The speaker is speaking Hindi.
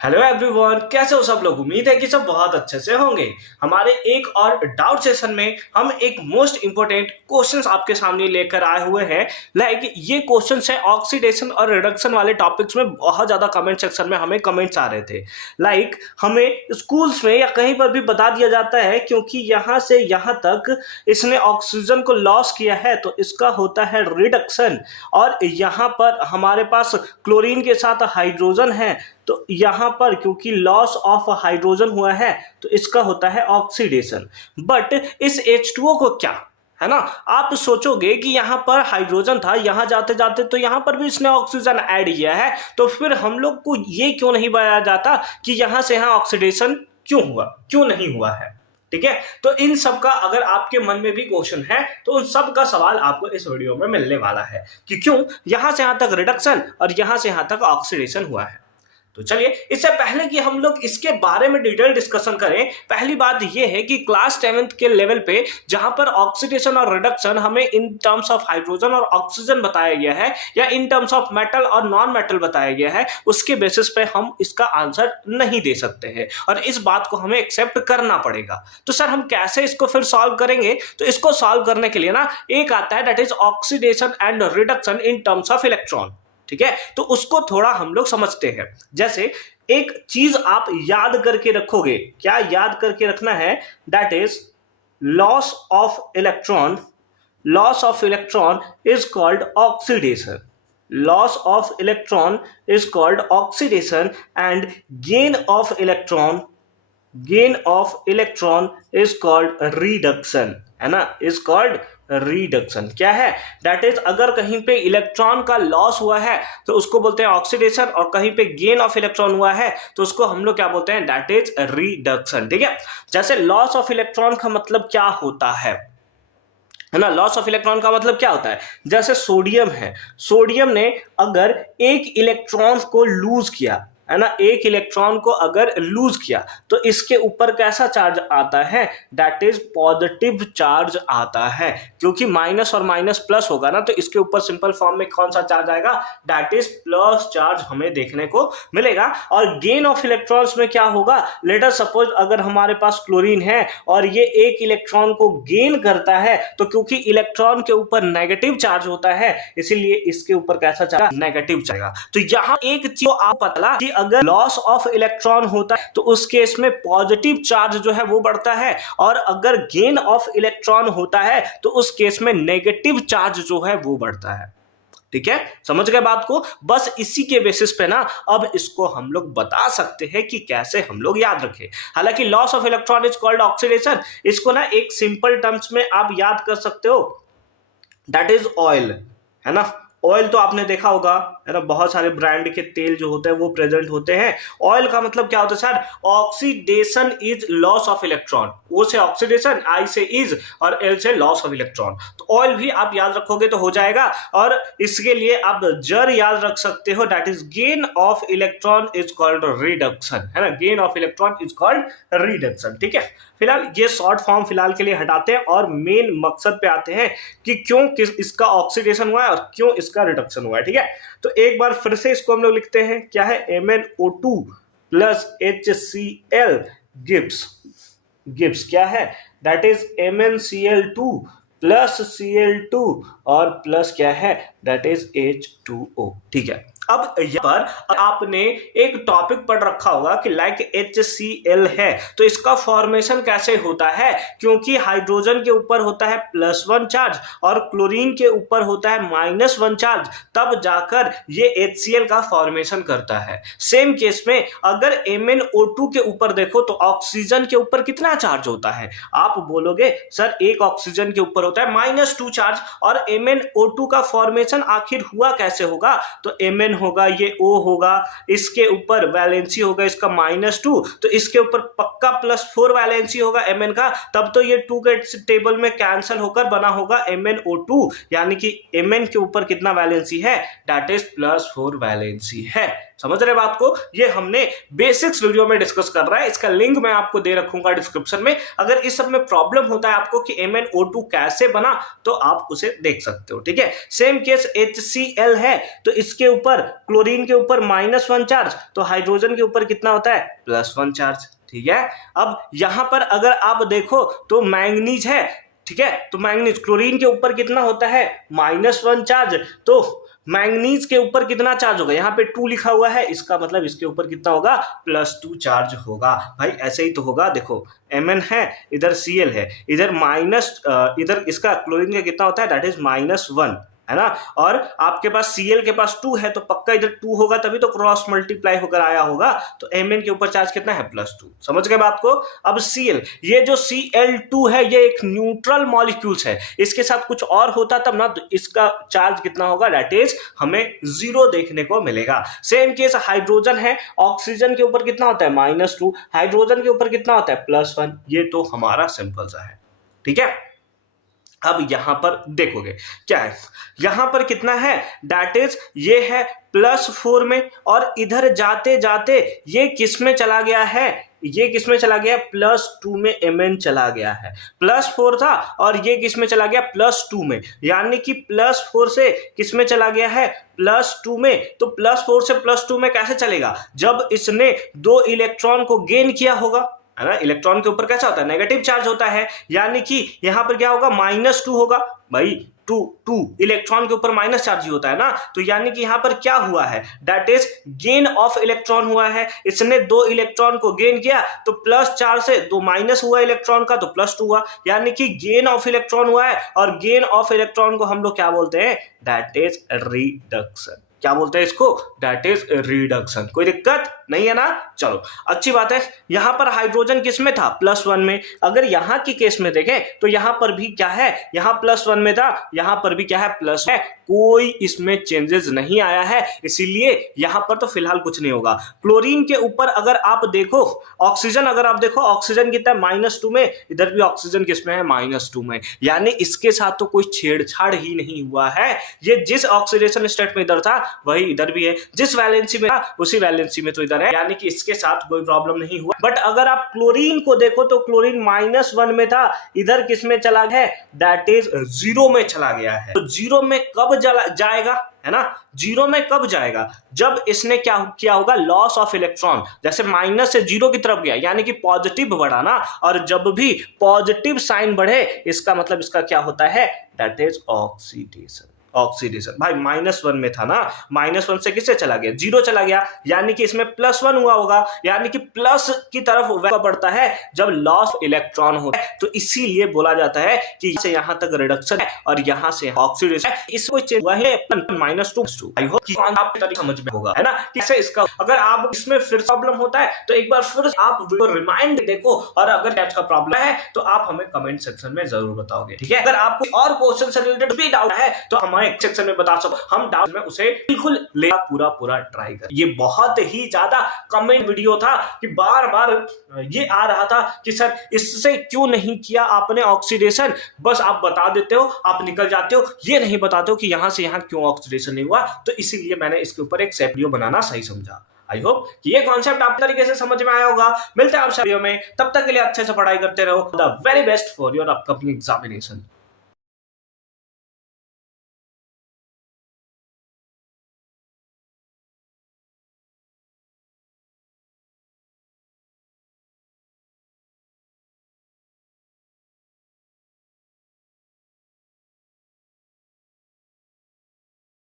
हेलो एवरीवन, कैसे हो सब लोग। उम्मीद है कि सब बहुत अच्छे से होंगे। हमारे एक और डाउट सेशन में हम एक मोस्ट इंपोर्टेंट क्वेश्चंस आपके सामने लेकर आए हुए हैं। ये क्वेश्चंस है ऑक्सीडेशन और रिडक्शन वाले टॉपिक्स में। बहुत ज्यादा कमेंट सेक्शन में हमें कमेंट्स आ रहे थे। हमें स्कूल्स में या कहीं पर भी बता दिया जाता है क्योंकि यहाँ से यहाँ तक इसने ऑक्सीजन को लॉस किया है तो इसका होता है रिडक्शन, और यहाँ पर हमारे पास क्लोरीन के साथ हाइड्रोजन है तो यहां पर क्योंकि लॉस ऑफ हाइड्रोजन हुआ है तो इसका होता है ऑक्सीडेशन। बट इस H2O को क्या है ना, आप सोचोगे कि यहां पर हाइड्रोजन था, यहां जाते जाते तो यहां पर भी इसने ऑक्सीजन ऐड किया है, तो फिर हम लोग को ये क्यों नहीं बताया जाता कि यहां से यहां ऑक्सीडेशन क्यों हुआ, क्यों नहीं हुआ है। ठीक है, तो इन सब का अगर आपके मन में भी क्वेश्चन है तो उन सब का सवाल आपको इस वीडियो में मिलने वाला है कि क्यों यहां से यहां तक रिडक्शन और यहां से यहां तक ऑक्सीडेशन हुआ है। तो चलिए, इससे पहले कि हम लोग इसके बारे में डिटेल डिस्कशन करें, पहली बात यह है कि क्लास 7th के लेवल पे जहां पर ऑक्सीडेशन और रिडक्शन हमें इन टर्म्स ऑफ हाइड्रोजन और ऑक्सीजन बताया गया है या इन टर्म्स ऑफ मेटल और नॉन मेटल बताया गया है, उसके बेसिस पे हम इसका आंसर नहीं दे सकते हैं और इस बात को हमें एक्सेप्ट करना पड़ेगा। तो सर हम कैसे इसको फिर सॉल्व करेंगे? तो इसको सॉल्व करने के लिए ना एक आता है, that is oxidation and reduction in terms of electron. ठीक है, तो उसको थोड़ा हम लोग समझते हैं। जैसे एक चीज आप याद करके रखोगे, क्या याद करके रखना है? That is loss of electron. Loss of electron is called oxidation. Loss of electron is called oxidation and gain of electron, gain of electron is called reduction, है ना, इज कॉल्ड रिडक्शन। क्या है? दैट इज अगर कहीं पे इलेक्ट्रॉन का लॉस हुआ है तो उसको बोलते हैं ऑक्सीडेशन, और कहीं पे गेन ऑफ इलेक्ट्रॉन हुआ है तो उसको हम लोग क्या बोलते हैं? That is reduction. ठीक है, जैसे लॉस ऑफ इलेक्ट्रॉन का मतलब क्या होता है ना, लॉस ऑफ इलेक्ट्रॉन का मतलब क्या होता है? जैसे सोडियम है, सोडियम ने अगर एक इलेक्ट्रॉन को लूज किया, है ना, एक इलेक्ट्रॉन को अगर लूज किया तो इसके ऊपर कैसा चार्ज आता है? दैट इज पॉजिटिव चार्ज आता है, क्योंकि माइनस और माइनस प्लस होगा ना, तो इसके ऊपर सिंपल फॉर्म में कौन सा चार्ज आएगा? दैट इज प्लस चार्ज हमें देखने को मिलेगा। और गेन ऑफ इलेक्ट्रॉन्स में क्या होगा? लेट अस सपोज अगर हमारे पास क्लोरीन है और ये एक इलेक्ट्रॉन को गेन करता है तो क्योंकि इलेक्ट्रॉन के ऊपर नेगेटिव चार्ज होता है इसीलिए इसके ऊपर कैसा चार्ज? नेगेटिव जाएगा। तो यहां एक चीज आप पता कि अगर लॉस ऑफ इलेक्ट्रॉन होता है तो उस केस में पॉजिटिव चार्ज जो है वो बढ़ता है, और अगर गेन ऑफ इलेक्ट्रॉन होता है तो उस केस में नेगेटिव चार्ज जो है वो बढ़ता है। ठीक है, समझ गए बात को? बस इसी के बेसिस पे ना अब इसको हम लोग बता सकते हैं कि कैसे हम लोग याद रखें। हालांकि loss of electron is called oxidation, इसको ना एक सिंपल टर्म्स में आप याद कर सकते हो, दैट इज ऑयल, है ना। ऑयल तो आपने देखा होगा, है ना, बहुत सारे ब्रांड के तेल जो होते हैं वो प्रेजेंट होते हैं। ऑयल का मतलब क्या होता है sir? Oxidation is loss of electron. O से ऑक्सीडेशन, आई से इज और एल से लॉस ऑफ इलेक्ट्रॉन। तो ऑयल भी आप याद रखोगे तो हो जाएगा। और इसके लिए आप जर याद रख सकते हो, that is gain of electron is called reduction, है ना, gain of electron is called reduction. ठीक है, फिलहाल ये शॉर्ट फॉर्म फिलहाल के लिए हटाते हैं और मेन मकसद पे आते हैं कि क्यों इसका ऑक्सीडेशन हुआ है और क्यों इसका रिडक्शन हुआ है। ठीक है, तो एक बार फिर से इसको हम लोग लिखते हैं, क्या है? MnO2 plus HCl gives, gives क्या है? That is MnCl2 plus Cl2 और प्लस क्या है? That is H2O। ठीक है, अब यहाँ पर आपने एक टॉपिक पढ़ रखा होगा कि लाइक HCl है तो इसका फॉर्मेशन कैसे होता है, क्योंकि हाइड्रोजन के ऊपर होता है +1 चार्ज और क्लोरीन के ऊपर होता है -1 चार्ज, तब जाकर ये HCl का फॉर्मेशन करता है। सेम केस में अगर MnO2 के ऊपर देखो तो ऑक्सीजन के ऊपर कितना चार्ज होता है? आप बोलोगे सर एक ऑक्सीजन के ऊपर होता है -2 चार्ज, और MnO2 का फॉर्मेशन आखिर हुआ कैसे होगा? तो Mn होगा, ये O होगा, इसके ऊपर वैलेंसी होगा इसका -2, तो इसके ऊपर पक्का +4 वैलेंसी होगा Mn का, तब तो ये 2 के टेबल में कैंसिल होकर बना होगा MnO2, यानी कि Mn के ऊपर कितना वैलेंसी है? दैट इज +4 वैलेंसी है। समझ रहे बात को? ये हमने बेसिक्स वीडियो में डिस्कस कर रहा है, इसका लिंक मैं आपको दे रखूंगा डिस्क्रिप्शन में। अगर इस सब में प्रॉब्लम होता है आपको कि MnO2 कैसे बना, तो आप उसे देख सकते हो, ठीक है। सेम केस HCl है, तो इसके ऊपर क्लोरीन के ऊपर -1 चार्ज, तो हाइड्रोजन के ऊपर कितना होता है? +1 चार्ज, ठीक है। अब यहां पर अगर आप देखो तो मैंगनीज है, ठीक है, तो मैंगनीज क्लोरीन के ऊपर कितना होता है? -1 चार्ज, तो मैंगनीज के ऊपर कितना चार्ज होगा? यहाँ पे 2 लिखा हुआ है, इसका मतलब इसके ऊपर कितना होगा? +2 चार्ज होगा। भाई ऐसे ही तो होगा, देखो Mn है, इधर Cl है, इधर इधर इसका क्लोरीन का कितना होता है? दैट इज -1, है ना। और आपके पास Cl के पास 2 है, तो पक्का इधर 2 होगा, तभी तो क्रॉस मल्टीप्लाई होकर आया होगा। तो Mn के ऊपर चार्ज कितना है? +2। समझ गए बात को? अब Cl, ये जो Cl2 है, ये एक न्यूट्रल मॉलिक्यूल्स है, इसके साथ कुछ और होता तब ना, तो इसका चार्ज कितना होगा? दैट इज हमें 0 देखने को मिलेगा। सेम केस हाइड्रोजन है, ऑक्सीजन के ऊपर कितना होता है? -2, हाइड्रोजन के ऊपर कितना होता है? +1। ये तो हमारा सिंपल सा है, ठीक है। अब यहां पर देखोगे क्या है, यहां पर कितना है? दैट इज ये है +4 में, और इधर जाते जाते ये किस में चला गया है? ये किस में चला गया? +2 में Mn चला गया है। +4 था और ये किस में चला गया? +2 में, यानी कि +4 से किस में चला गया है? +2 में। तो +4 से +2 में कैसे चलेगा? जब इसने 2 इलेक्ट्रॉन को गेन किया होगा, है ना। इलेक्ट्रॉन के ऊपर कैसा होता है? नेगेटिव चार्ज होता है, यानी कि यहां पर क्या होगा? -2 होगा। भाई 2 इलेक्ट्रॉन के ऊपर माइनस चार्ज ही होता है ना, तो यानी कि यहां पर क्या हुआ है? That is gain of electron हुआ है। इसने 2 इलेक्ट्रॉन को गेन किया, तो +4 से 2 माइनस हुआ इलेक्ट्रॉन का, तो +2 हुआ, यानी कि गेन ऑफ इलेक्ट्रॉन हुआ है। और गेन ऑफ इलेक्ट्रॉन को हम लोग क्या बोलते हैं? That is reduction. क्या बोलते हैं इसको? That is reduction. कोई दिक्कत नहीं है ना? चलो अच्छी बात है। यहां पर हाइड्रोजन किस में था? +1 में। अगर यहां की केस में देखें तो यहां पर भी क्या है? यहां +1 में था, यहां पर भी क्या है? प्लस है। कोई इसमें चेंजेस नहीं आया है, इसीलिए यहां पर तो फिलहाल कुछ नहीं होगा। क्लोरीन के ऊपर अगर आप देखो, ऑक्सीजन अगर आप देखो, ऑक्सीजन कितना है? -2 में। इधर भी ऑक्सीजन किस में है? -2 में, यानी इसके साथ तो कोई छेड़छाड़ ही नहीं हुआ है। ये जिस ऑक्सीडेशन स्टेट में इधर था वही इधर भी है, जिस वैलेंसी में था उसी वैलेंसी में तो इधर है, यानी कि इसके साथ कोई प्रॉब्लम नहीं हुआ। बट अगर आप क्लोरीन को देखो तो क्लोरीन -1 में था, इधर किस में चला गया है? दैट इज 0 में चला गया है। तो 0 में कब जाएगा, है ना? 0 में कब जाएगा? जब इसने क्या किया होगा? लॉस ऑफ इलेक्ट्रॉन, जैसे माइनस से 0 की तरफ गया, यानी कि पॉजिटिव बढ़ा ना। और जब भी पॉजिटिव साइन बढ़े, इसका मतलब इसका क्या होता है? That is oxidation. ऑक्सीडेशन। भाई -1 में था ना, -1 से किससे चला गया? 0 चला गया, यानी कि इसमें +1 हुआ होगा, यानी कि प्लस की तरफ पड़ता है जब लॉस इलेक्ट्रॉन होता है। तो इसीलिए बोला जाता है कि से यहां तक रिडक्शन है और यहां से ऑक्सीडेशन है। इसको चेंज हुआ है -2। आई होप कि आपको तरीका समझ में होगा, है ना? कैसे इसका, अगर आप इसमें फिर प्रॉब्लम होता है तो एक बार फिर आप वीडियो रिमाइंड देखो, और अगर टाइप का प्रॉब्लम है तो आप हमें कमेंट सेक्शन में जरूर बताओगे, ठीक है। अगर आपको और क्वेश्चन से रिलेटेड भी डाउट है तो हमें सेक्शन में बता सको, हम डाउट में उसे बिल्कुल लेना पूरा ट्राई कर। ये बहुत ही ज्यादा कमेंट वीडियो था कि बार बार ये आ रहा था कि सर इससे क्यों नहीं किया आपने ऑक्सीडेशन, बस आप बता देते हो, आप निकल जाते हो, ये नहीं बताते हो कि यहां से यहां क्यों ऑक्सीडेशन नहीं हुआ। तो इसीलिए मैंने इसके ऊपर एक सेपरेट वीडियो बनाना सही समझा। आई होप कि ये कॉन्सेप्ट आप तरीके से समझ में आया होगा। मिलते हैं आपसे वीडियो में, तब तक के लिए अच्छे से पढ़ाई करते रहो। The very best for your upcoming examination.